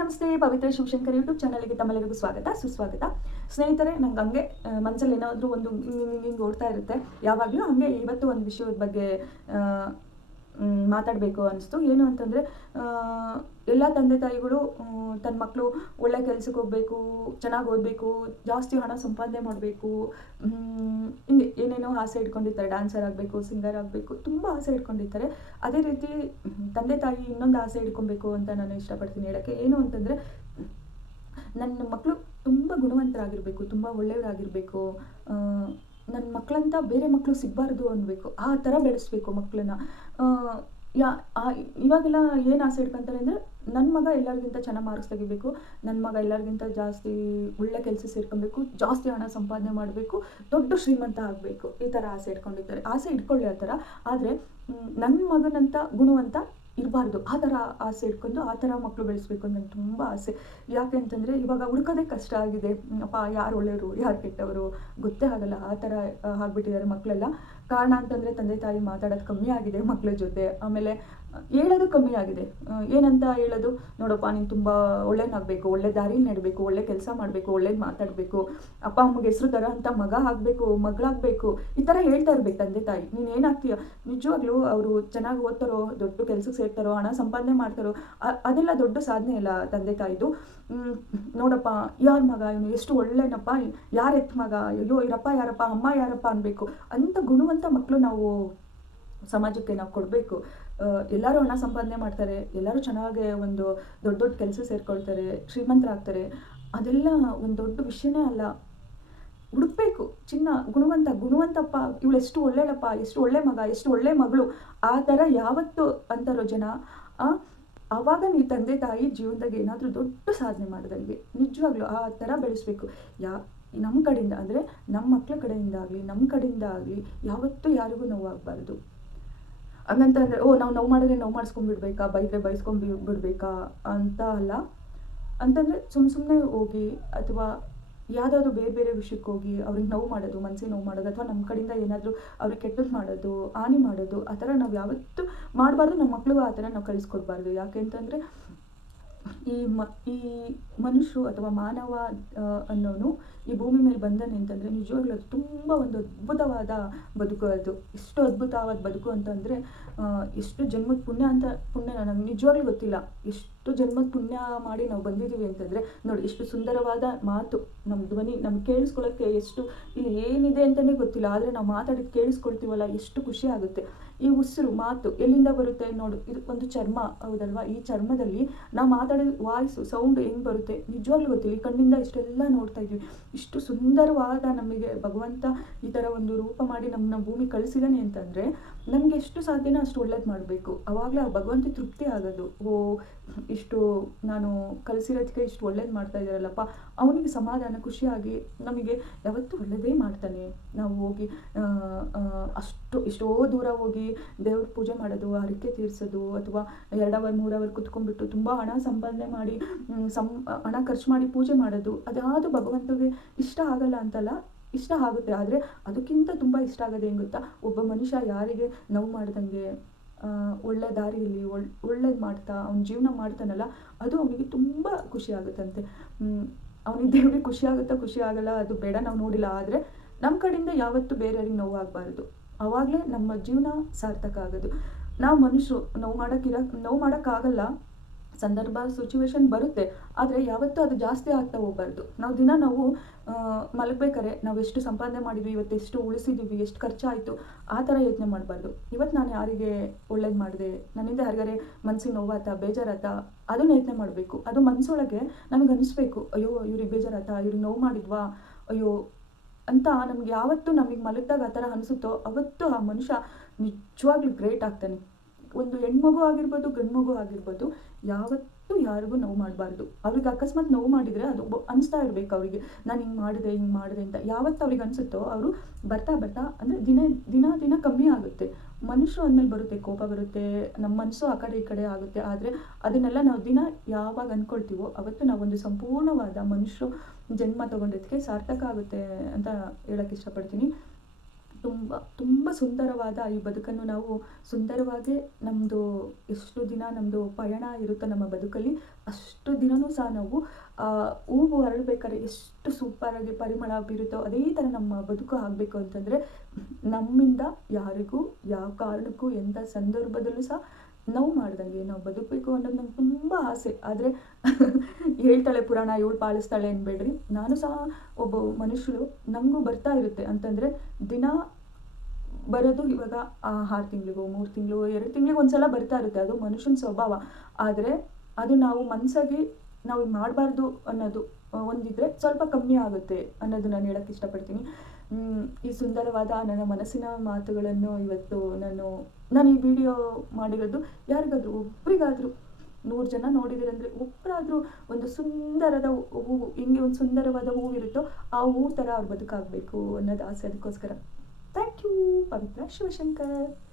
ನಮಸ್ತೆ, ಪವಿತ್ರ ಶಿವಶಂಕರ್ ಯೂಟ್ಯೂಬ್ ಚಾನಲ್ಗೆ ತಮ್ಮೆಲ್ಲರಿಗೂ ಸ್ವಾಗತ, ಸುಸ್ವಾಗತ. ಸ್ನೇಹಿತರೆ, ನಂಗೆ ಹಂಗೆ ಮನಸ್ಸಲ್ಲಿ ಏನಾದರೂ ಒಂದು ಹಿಂಗೆ ಓಡ್ತಾ ಇರುತ್ತೆ, ಯಾವಾಗಲೂ ಹಂಗೆ ಇವತ್ತು ಒಂದು ವಿಷಯದ ಬಗ್ಗೆ ಮಾತಾಡಬೇಕು ಅನಿಸ್ತು. ಏನು ಅಂತಂದರೆ ಎಲ್ಲ ತಂದೆ ತಾಯಿಗಳು ತನ್ನ ಮಕ್ಕಳು ಒಳ್ಳೆ ಕೆಲಸಕ್ಕೆ ಹೋಗಬೇಕು, ಚೆನ್ನಾಗಿ ಓದಬೇಕು, ಜಾಸ್ತಿ ಹಣ ಸಂಪಾದನೆ ಮಾಡಬೇಕು ಏನೇನೋ ಆಸೆ ಇಟ್ಕೊಂಡಿರ್ತಾರೆ. ಡ್ಯಾನ್ಸರ್ ಆಗಬೇಕು ಸಿಂಗರ್ ಆಗಬೇಕು, ತುಂಬ ಆಸೆ ಇಟ್ಕೊಂಡಿರ್ತಾರೆ. ಅದೇ ರೀತಿ ತಂದೆ ತಾಯಿ ಇನ್ನೊಂದು ಆಸೆ ಇಟ್ಕೊಬೇಕು ಅಂತ ನಾನು ಇಷ್ಟಪಡ್ತೀನಿ ಹೇಳೋಕ್ಕೆ ಏನು ಅಂತಂದರೆ, ನನ್ನ ಮಕ್ಕಳು ತುಂಬ ಗುಣವಂತರಾಗಿರಬೇಕು, ತುಂಬ ಒಳ್ಳೆಯವರಾಗಿರಬೇಕು. ನನ್ನ ಮಕ್ಕಳಂತ ಬೇರೆ ಮಕ್ಕಳು ಸಿಗಬಾರ್ದು ಅನ್ನಬೇಕು ಆ ಥರ ಬೆಳೆಸ್ಬೇಕು ಮಕ್ಕಳನ್ನ ಯಾ ಇವಾಗೆಲ್ಲ ಏನು ಆಸೆ ಇಟ್ಕೊಂತಾರೆ ಅಂದರೆ ನನ್ನ ಮಗ ಎಲ್ಲರಿಗಿಂತ ಚೆನ್ನಾಗಿ ಮಾರ್ಕ್ಸ್ ತೆಗಿಬೇಕು ನನ್ನ ಮಗ ಎಲ್ಲರಿಗಿಂತ ಜಾಸ್ತಿ ಒಳ್ಳೆ ಕೆಲಸ ಸೇರ್ಕೊಬೇಕು, ಜಾಸ್ತಿ ಹಣ ಸಂಪಾದನೆ ಮಾಡಬೇಕು, ದೊಡ್ಡ ಶ್ರೀಮಂತ ಆಗಬೇಕು, ಈ ಥರ ಆಸೆ ಇಟ್ಕೊಂಡಿರ್ತಾರೆ. ಆಸೆ ಇಟ್ಕೊಳ್ಳಿ ಆ ಥರ, ಆದರೆ ನನ್ನ ಮಗನಂತ ಗುಣವಂತ ಇರಬಾರ್ದು. ಆ ಥರ ಆಸೆ ಇಟ್ಕೊಂಡು, ಆ ಥರ ಮಕ್ಕಳು ಬೆಳೆಸ್ಬೇಕು ಅಂತ ನಂಗೆ ತುಂಬ ಆಸೆ. ಯಾಕೆ ಅಂತಂದರೆ, ಇವಾಗ ಹುಡ್ಕೋದೇ ಕಷ್ಟ ಆಗಿದೆ. ಅಪ್ಪ, ಯಾರು ಒಳ್ಳೆಯವರು? ಯಾರು ಕೆಟ್ಟವರು? ಗೊತ್ತೇ ಆಗಲ್ಲ. ಆ ಥರ ಆಗ್ಬಿಟ್ಟಿದ್ದಾರೆ ಮಕ್ಕಳೆಲ್ಲ. ಕಾರಣ ಅಂತಂದರೆ, ತಂದೆ ತಾಯಿ ಮಾತಾಡೋದು ಕಮ್ಮಿ ಆಗಿದೆ ಮಕ್ಕಳ ಜೊತೆ. ಆಮೇಲೆ ಹೇಳೋದು ಕಮ್ಮಿ ಆಗಿದೆ. ಏನಂತ ಹೇಳೋದು? ನೋಡಪ್ಪ, ನೀನು ತುಂಬ ಒಳ್ಳೇನಾಗಬೇಕು ಒಳ್ಳೆ ದಾರಿ ನೆಡಬೇಕು, ಒಳ್ಳೆ ಕೆಲಸ ಮಾಡಬೇಕು, ಒಳ್ಳೇದು ಮಾತಾಡಬೇಕು, ಅಪ್ಪ ಅಮ್ಮಗೆ ಹೆಸರು ಥರ ಅಂತ ಮಗ ಆಗಬೇಕು, ಮಗಳಾಗಬೇಕು, ಈ ಥರ ಹೇಳ್ತಾ ಇರ್ಬೇಕು ತಂದೆ ತಾಯಿ. ನೀನು ಏನಾಗ್ತೀಯ ನಿಜವಾಗ್ಲೂ ಅವರು ಚೆನ್ನಾಗಿ ಓದ್ತಾರೋ, ದೊಡ್ಡ ಕೆಲಸಕ್ಕೆ ಸೇರ್ತಾರೋ, ಹಣ ಸಂಪಾದನೆ ಮಾಡ್ತಾರೋ ಅದೆಲ್ಲ ದೊಡ್ಡ ಸಾಧನೆ ಇಲ್ಲ ತಂದೆ ತಾಯಿದು. ನೋಡಪ್ಪ, ಯಾರ ಮಗ? ಇವನು ಎಷ್ಟು ಒಳ್ಳೆನಪ್ಪ? ಯಾರ ಎತ್ತ ಮಗ? ಅಯ್ಯೋ, ಇರಪ್ಪ, ಯಾರಪ್ಪ? ಅಮ್ಮ ಯಾರಪ್ಪ ಅನ್ಬೇಕು. ಅಂತ ಗುಣವಂತ ಮಕ್ಕಳು ನಾವು ಸಮಾಜಕ್ಕೆ ನಾವು ಕೊಡಬೇಕು. ಎಲ್ಲರೂ ಹಣ ಸಂಪಾದನೆ ಮಾಡ್ತಾರೆ, ಎಲ್ಲರೂ ಚೆನ್ನಾಗಿ ಒಂದು ದೊಡ್ಡ ದೊಡ್ಡ ಕೆಲಸ ಸೇರ್ಕೊಳ್ತಾರೆ, ಶ್ರೀಮಂತರಾಗ್ತಾರೆ. ಅದೆಲ್ಲ ಒಂದು ದೊಡ್ಡ ವಿಷಯನೇ ಅಲ್ಲ. ಹುಡುಕ್ಬೇಕು, ಚಿನ್ನ, ಗುಣವಂತ, ಗುಣವಂತಪ್ಪ, ಇವಳು ಎಷ್ಟು ಒಳ್ಳೆಯಳಪ್ಪ ಎಷ್ಟು ಒಳ್ಳೆ ಮಗ, ಎಷ್ಟು ಒಳ್ಳೆ ಮಗಳು, ಆ ಥರ ಯಾವತ್ತು ಅಂತಾರೋ ಜನ ಆವಾಗ ನೀ ತಂದೆ ತಾಯಿ ಜೀವನದಾಗ ಏನಾದರೂ ದೊಡ್ಡ ಸಾಧನೆ ಮಾಡಿದಂಗೆ, ನಿಜವಾಗ್ಲೂ ಆ ಥರ ಬೆಳೆಸ್ಬೇಕು. ಯಾ ನಮ್ಮ ಕಡೆಯಿಂದ ಅಂದರೆ ನಮ್ಮ ಮಕ್ಕಳ ಕಡೆಯಿಂದ ಆಗಲಿ ನಮ್ಮ ಕಡೆಯಿಂದ ಆಗಲಿ, ಯಾವತ್ತೂ ಯಾರಿಗೂ ನೋವಾಗಬಾರ್ದು. ಹಂಗಂತ ಅಂದರೆ, ಓ, ನಾವು ನೋವು ಮಾಡಿದ್ರೆ ನೋವು ಮಾಡಿಸ್ಕೊಂಡ್ಬಿಡ್ಬೇಕಾ? ಬೈದ್ರೆ ಬೈಸ್ಕೊಂಡ್ ಬಿಡ್ಬೇಕಾ ಅಂತ ಅಲ್ಲ. ಅಂತಂದರೆ ಸುಮ್ಮ ಸುಮ್ಮನೆ ಹೋಗಿ ಅಥವಾ ಯಾವುದಾದ್ರು ಬೇರೆ ಬೇರೆ ವಿಷಯಕ್ಕೆ ಹೋಗಿ ಅವ್ರಿಗೆ ನೋವು ಮಾಡೋದು ಮನಸ್ಸಿಗೆ ನೋವು ಮಾಡೋದು, ಅಥವಾ ನಮ್ಮ ಕಡೆಯಿಂದ ಏನಾದರೂ ಅವ್ರಿಗೆ ಕೆಟ್ಟದ್ದು ಮಾಡೋದು, ಹಾನಿ ಮಾಡೋದು, ಆ ಥರ ನಾವು ಯಾವತ್ತೂ ಮಾಡಬಾರ್ದು. ನಮ್ಮ ಮಕ್ಕಳಿಗೂ ಆ ಥರ ನಾವು ಕಳಿಸ್ಕೊಡ್ಬಾರ್ದು. ಯಾಕೆ ಅಂತಂದರೆ ಈ ಮ, ಈ ಮನುಷ್ಯರು ಅಥವಾ ಮಾನವ ಅನ್ನೋನು ಈ ಭೂಮಿ ಮೇಲೆ ಬಂದಾನೆ ಅಂತಂದರೆ ನಿಜವಾಗ್ಲೂ ಅದು ತುಂಬ ಒಂದು ಅದ್ಭುತವಾದ ಬದುಕು ಅದು. ಎಷ್ಟು ಅದ್ಭುತವಾದ ಬದುಕು ಅಂತಂದರೆ ಎಷ್ಟು ಜನ್ಮದ ಪುಣ್ಯ ಅಂತ ಪುಣ್ಯ ನನಗೆ ನಿಜವಾಗ್ಲೂ ಗೊತ್ತಿಲ್ಲ. ಎಷ್ಟು ಜನ್ಮದ ಪುಣ್ಯ ಮಾಡಿ ನಾವು ಬಂದಿದ್ದೀವಿ ಅಂತಂದರೆ ನೋಡಿ ಎಷ್ಟು ಸುಂದರವಾದ ಮಾತು ನಮ್ಮ ಧ್ವನಿ ನಮ್ಗೆ ಕೇಳಿಸ್ಕೊಳ್ಳೋಕ್ಕೆ ಎಷ್ಟು ಇಲ್ಲಿ ಏನಿದೆ ಅಂತಲೇ ಗೊತ್ತಿಲ್ಲ, ಆದರೆ ನಾವು ಮಾತಾಡಿದ್ದು ಕೇಳಿಸ್ಕೊಳ್ತೀವಲ್ಲ ಎಷ್ಟು ಖುಷಿ ಆಗುತ್ತೆ. ಈ ಉಸಿರು ಮಾತು ಎಲ್ಲಿಂದ ಬರುತ್ತೆ ನೋಡು, ಇದು ಒಂದು ಚರ್ಮ ಹೌದಲ್ವಾ? ಈ ಚರ್ಮದಲ್ಲಿ ನಾವು ಮಾತಾಡಿದ ವಾಯ್ಸ್, ಸೌಂಡ್ ಹೆಂಗೆ ಬರುತ್ತೆ? ನಿಜವಾಗ್ಲೂ ಗೊತ್ತಿಲ್ಲ, ಈ ಕಣ್ಣಿಂದ ಇಷ್ಟೆಲ್ಲ ನೋಡ್ತಾ ಇದ್ವಿ ಇಷ್ಟು ಸುಂದರವಾದ ನಮಗೆ ಭಗವಂತ ಈ ಥರ ಒಂದು ರೂಪ ಮಾಡಿ ನಮ್ಮನ್ನ ಭೂಮಿ ಕಳಿಸಿದಾನೆ ಅಂತಂದರೆ ನಮಗೆ ಎಷ್ಟು ಸಾಧ್ಯನೋ ಅಷ್ಟು ಒಳ್ಳೇದು ಮಾಡಬೇಕು. ಆವಾಗಲೇ ಭಗವಂತ ತೃಪ್ತಿ ಆಗೋದು. ಓ ಇಷ್ಟು ನಾನು ಕಲಿಸಿರೋದಕ್ಕೆ ಇಷ್ಟು ಒಳ್ಳೇದು ಮಾಡ್ತಾ ಇದ್ದಾರಲ್ಲಪ್ಪ, ಅವನಿಗೆ ಸಮಾಧಾನ, ಖುಷಿಯಾಗಿ ನಮಗೆ ಯಾವತ್ತೂ ಒಳ್ಳೆಯದೇ ಮಾಡ್ತಾನೆ. ನಾವು ಹೋಗಿ ಅಷ್ಟು, ಎಷ್ಟೋ ದೂರ ಹೋಗಿ ದೇವ್ರ ಪೂಜೆ ಮಾಡೋದು, ಹರಕೆ ತೀರಿಸೋದು, ಅಥವಾ ಎರಡು ಅವರ್, ಮೂರು ಅವರ್ ಕುತ್ಕೊಂಡ್ಬಿಟ್ಟು ತುಂಬ ಹಣ ಸಂಪಾದನೆ ಮಾಡಿ ಸಂ, ಹಣ ಖರ್ಚು ಮಾಡಿ ಪೂಜೆ ಮಾಡೋದು ಅದ್ಯಾವುದು ಭಗವಂತಗೆ ಇಷ್ಟ ಆಗಲ್ಲ ಅಂತಲ್ಲ, ಇಷ್ಟ ಆಗುತ್ತೆ. ಆದರೆ ಅದಕ್ಕಿಂತ ತುಂಬ ಇಷ್ಟ ಆಗೋದು ಹೆಂಗೆ ಗೊತ್ತಾ, ಒಬ್ಬ ಮನುಷ್ಯ ಯಾರಿಗೆ ನೋವು ಮಾಡ್ದಂಗೆ ಒಳ್ಳೆ ದಾರಿಯಲ್ಲಿ ಒಳ್ಳೆ ಒಳ್ಳೇದು ಮಾಡ್ತಾ, ಅವ್ನ ಜೀವನ ಮಾಡ್ತಾನಲ್ಲ, ಅದು ಅವನಿಗೆ ತುಂಬ ಖುಷಿ ಆಗುತ್ತಂತೆ. ಅವನಿಗೆ ದೇವ್ರಿಗೆ ಖುಷಿ ಆಗುತ್ತಾ ಖುಷಿ ಆಗಲ್ಲ, ಅದು ಬೇಡ ನಾವು ನೋಡಿಲ್ಲ. ಆದರೆ ನಮ್ಮ ಕಡೆಯಿಂದ ಯಾವತ್ತೂ ಬೇರೆಯವ್ರಿಗೆ ನೋವಾಗಬಾರ್ದು. ಆವಾಗಲೇ ನಮ್ಮ ಜೀವನ ಸಾರ್ಥಕ ಆಗೋದು. ನಾವು ಮನುಷ್ಯರು, ನೋವು ಮಾಡೋಕ್ಕಿರ ನೋವು ಮಾಡೋಕ್ಕಾಗಲ್ಲ. ಸಂದರ್ಭ ಸಿಚುವೇಶನ್ ಬರುತ್ತೆ. ಆದರೆ ಯಾವತ್ತೂ ಅದು ಜಾಸ್ತಿ ಆಗ್ತಾ ಹೋಗ್ಬಾರ್ದು. ನಾವು ದಿನ ನಾವು ಮಲಗ್ಬೇಕಾರೆ ನಾವು ಎಷ್ಟು ಸಂಪಾದನೆ ಮಾಡಿದ್ವಿ, ಇವತ್ತು ಎಷ್ಟು ಉಳಿಸಿದ್ದೀವಿ ಎಷ್ಟು ಖರ್ಚಾಯಿತು, ಆ ಥರ ಯೋಚನೆ ಮಾಡಬಾರ್ದು. ಇವತ್ತು ನಾನು ಯಾರಿಗೆ ಒಳ್ಳೇದು ಮಾಡಿದೆ, ನನ್ನಿಂದ ಯಾರಿಗಾರೆ ಮನಸ್ಸಿಗೆ ನೋವಾತ, ಬೇಜಾರಾತ, ಅದನ್ನ ಯೋಚನೆ ಮಾಡಬೇಕು. ಅದು ಮನಸ್ಸೊಳಗೆ ನಮಗೆ ಅನಿಸ್ಬೇಕು, ಅಯ್ಯೋ, ಇವ್ರಿಗೆ ಬೇಜಾರಾತ, ಇವ್ರಿಗೆ ನೋವು ಮಾಡಿದ್ವಾ, ಅಯ್ಯೋ, ಅಂತ ನಮ್ಗೆ ಯಾವತ್ತು ನಮಗೆ ಮಲಗಿದಾಗ ಆ ಥರ ಅನಿಸುತ್ತೋ, ಅವತ್ತು ಆ ಮನುಷ್ಯ ನಿಜವಾಗ್ಲೂ ಗ್ರೇಟ್ ಆಗ್ತಾನೆ. ಒಂದು ಹೆಣ್ಮಗು ಆಗಿರ್ಬೋದು ಗಂಡು ಮಗು ಆಗಿರ್ಬೋದು, ಯಾವತ್ತೂ ಯಾರಿಗೂ ನೋವು ಮಾಡಬಾರ್ದು. ಅವ್ರಿಗೆ ಅಕಸ್ಮಾತ್ ನೋವು ಮಾಡಿದರೆ ಅದು ಅನಿಸ್ತಾ ಇರಬೇಕು ಅವರಿಗೆ. ನಾನು ಹಿಂಗೆ ಮಾಡಿದೆ ಹಿಂಗೆ ಮಾಡಿದೆ ಅಂತ ಯಾವತ್ತು ಅವ್ರಿಗೆ ಅನಿಸುತ್ತೋ ಅವರು ಬರ್ತಾ ಬರ್ತಾ ಅಂದರೆ ದಿನ ದಿನ ದಿನ ಕಮ್ಮಿ ಆಗುತ್ತೆ. ಮನುಷ್ಯರು ಅಂದಮೇಲೆ ಬರುತ್ತೆ, ಕೋಪ ಬರುತ್ತೆ ನಮ್ಮ ಮನಸ್ಸು ಆ ಕಡೆ ಈ ಕಡೆ ಆಗುತ್ತೆ. ಆದರೆ ಅದನ್ನೆಲ್ಲ ನಾವು ದಿನ ಯಾವಾಗ ಅಂದ್ಕೊಳ್ತೀವೋ ಅವತ್ತು ನಾವೊಂದು ಸಂಪೂರ್ಣವಾದ ಮನುಷ್ಯರು ಜನ್ಮ ತಗೊಂಡಿದ್ದಕ್ಕೆ ಸಾರ್ಥಕ ಆಗುತ್ತೆ ಅಂತ ಹೇಳಕ್ಕೆ ಇಷ್ಟಪಡ್ತೀನಿ. ತುಂಬ ತುಂಬ ಸುಂದರವಾದ ಈ ಬದುಕನ್ನು ನಾವು ಸುಂದರವಾಗಿ ನಮ್ಮದು ಎಷ್ಟು ದಿನ ನಮ್ಮದು ಪಯಣ ಇರುತ್ತೆ ನಮ್ಮ ಬದುಕಲ್ಲಿ ಅಷ್ಟು ದಿನವೂ ಸಹ ನಾವು ಹೂವು ಅರಳಬೇಕಾದ್ರೆ ಎಷ್ಟು ಸೂಪರಾಗಿ ಪರಿಮಳ ಬೀರುತ್ತೋ ಅದೇ ಥರ ನಮ್ಮ ಬದುಕು ಆಗಬೇಕು ಅಂತಂದರೆ ನಮ್ಮಿಂದ ಯಾರಿಗೂ, ಯಾವ ಕಾರಣಕ್ಕೂ ಎಂಥ ಸಂದರ್ಭದಲ್ಲೂ ಸಹ ನೋವು ಮಾಡ್ದಂಗೆ, ನಾವು ಬದುಕಬೇಕು ಅನ್ನೋದು ನಂಗೆ ತುಂಬ ಆಸೆ. ಆದರೆ ಹೇಳ್ತಾಳೆ ಪುರಾಣ, ಇವಳು ಪಾಲಿಸ್ತಾಳೆ ಅನ್ಬೇಡ್ರಿ. ನಾನು ಸಹ ಒಬ್ಬ ಮನುಷ್ಯಳು, ನಮಗೂ ಬರ್ತಾ ಇರುತ್ತೆ. ಅಂತಂದರೆ ದಿನ ಬರೋದು ಇವಾಗ ಆರು ತಿಂಗಳಿಗೋ, ಮೂರು ತಿಂಗಳು, ಎರಡು ತಿಂಗಳಿಗೆ ಒಂದ್ಸಲ ಬರ್ತಾ ಇರುತ್ತೆ. ಅದು ಮನುಷ್ಯನ ಸ್ವಭಾವ. ಆದರೆ ಅದು ನಾವು ಮನಸ್ಸಾಗಿ ನಾವು ಮಾಡಬಾರ್ದು ಅನ್ನೋದು, ಒಂದಿದ್ರೆ ಸ್ವಲ್ಪ ಕಮ್ಮಿ ಆಗುತ್ತೆ ಅನ್ನೋದು ನಾನು ಹೇಳಕ್ಕೆ ಇಷ್ಟಪಡ್ತೀನಿ. ಈ ಸುಂದರವಾದ ನನ್ನ ಮನಸ್ಸಿನ ಮಾತುಗಳನ್ನು ಇವತ್ತು ನಾನು ನಾನು ಈ ವಿಡಿಯೋ ಮಾಡಿರೋದು ಯಾರಿಗಾದ್ರೂ, ಒಬ್ರಿಗಾದ್ರೂ, ನೂರು ಜನ ನೋಡಿದಿರಂದ್ರೆ ಒಬ್ಬರಾದರೂ ಒಂದು ಸುಂದರದ ಹೂವು, ಹಿಂಗೆ ಒಂದು ಸುಂದರವಾದ ಹೂವಿರುತ್ತೋ ಆ ಹೂವು ಥರ ಅವ್ರ ಬದುಕಾಗಬೇಕು ಅನ್ನೋದು ಆಸೆ ಅದಕ್ಕೋಸ್ಕರ. Thank you Pavitra Shivashankar.